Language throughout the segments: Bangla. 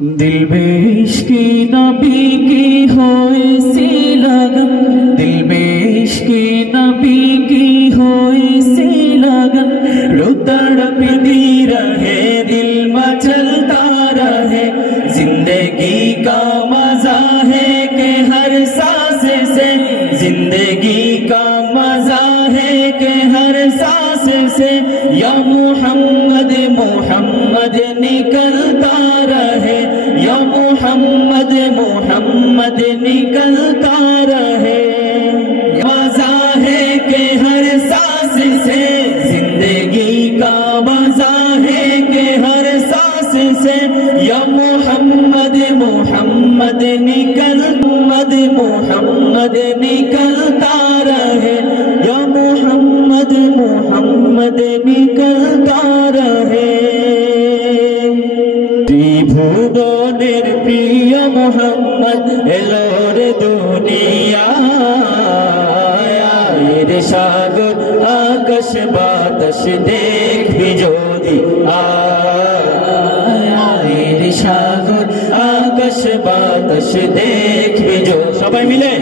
दिल में इश्क़ नबी की होए लगन, दिल में इश्क़ नबी की होए लगन, रो तड़पती रहे दिल मचलता रहे। जिंदगी का मजा है कि हर सांस से, जिंदगी का मजा है कि हर सांस से या मोहम्मद मोहम्मद निकलता रहे, या मोहम्मद मोहम्मद निकलता रहे। मजा है कि हर सांस से, जिंदगी का मजा है कि हर सांस से या मोहम्मद मोहम्मद मोहम्मद निकलता रहे, या मोहम्मद मोहम्मद निकलता रहे। त्रिभुवনের প্রিয় মোহাম্মদ এলো রে দুনিয়ায়, রে সাগর আকাশ বাতাস দেখবি যদি আয়, রে সাগর আকাশ বাতাস দেখবি যদি। সবাই মিলে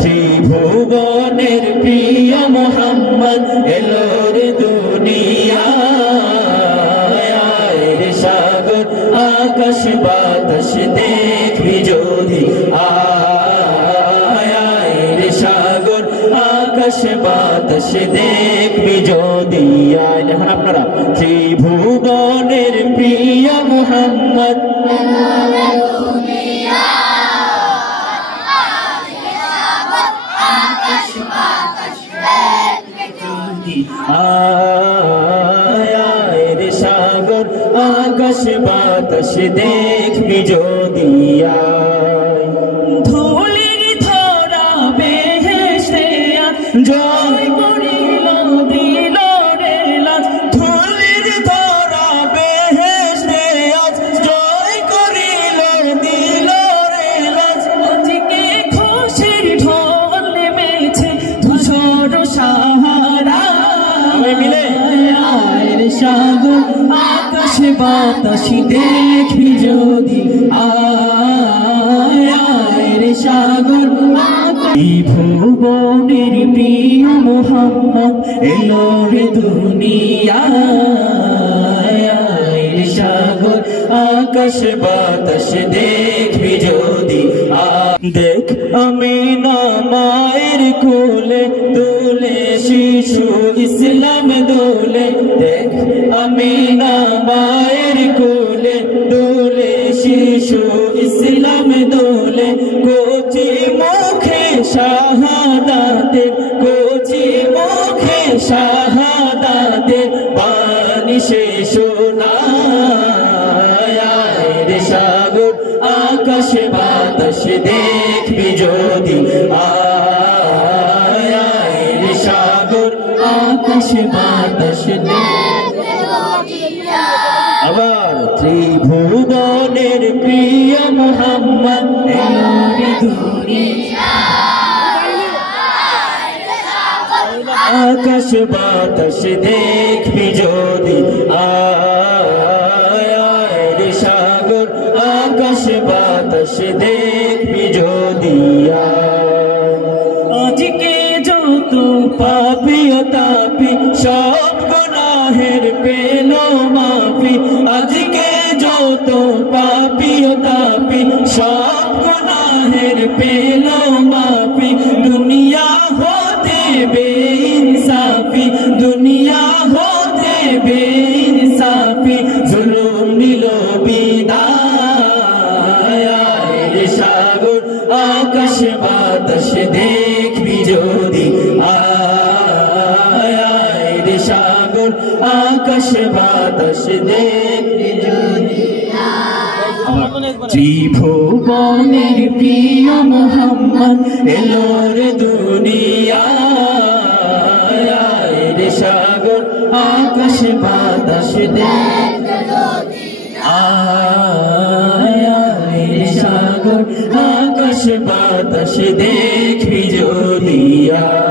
ত্রিভুবনের প্রিয় মোহাম্মদ এলো রে দুনিয়ায়, রে সাগর আকাশ বাতাস দেখবি যদি আয়, রে সাগর আকাশ বাতাস দেখবি যদি আয়। এখন আপনারা ত্রিভুবনের প্রিয় মোহাম্মদ আয়, রে সাগর আকাশ বাতাস দেখবি যদি আয়। ধুলির ধরা বেহেশতে জয় করিল দিল রে লাজ, ধুলির ধরা বেহেশতে আজ জয় করিল দিল রে লাজ। আজকে খুশির ঢল নেমেছে ধূসর সাহারা মিলে, আয় রে সাগর আকাশ বাতাস দেখবি যদি আয়, রে সাগর ভুবনের প্রিয় মোহাম্মদ এলো রে দুনিয়ায়, রে সাগর আকাশ বাতাস দেখবি যদি দেখ আমিনা মায়ের কোলে দোলে শিশু ইসলাম দোলে, দেখ আমিনা মায়ের কোলে দোলে শিশু ইসলাম দোলে। কোচি মুখে শাহাদাতে, কোচি মুখে শাহাদাতে বাণী সে শোনায়, রে সাগর আকাশ বাতাস দেখবি যদি আয়, রে সাগর আকাশ বাতাস দেখবি যদি। আবার ত্রিভুবনের প্রিয় মোহাম্মদ এলো রে আকাশ বাতাস দেখবি যদি আয়, রে সাগর আকাশ বাতাস দেখবি যদি আয়। আজকে যত পাপী ও তাপী সব গুনাহের পেল মাফি, আজকে যত পাপী ও তাপী সব গুনাহের পেল মাফি। দুনিয়া হতে বেইনসাফি, দুনিয়া হতে বেইনসাফি জুলুম নিল বিদায়, রে সাগর আকাশ বাতাস দেখবি যদি আয়, রে সাগর আকাশ বাতাস দেখবি যদি আয়। ত্রিভুবনের প্রিয় মোহাম্মদ এলো রে দুনিয়ায়, রে সাগর আকাশ বাতাস দেখবি যদি আয়, রে সাগর আকাশ বাতাস দেখবি যদি আয়।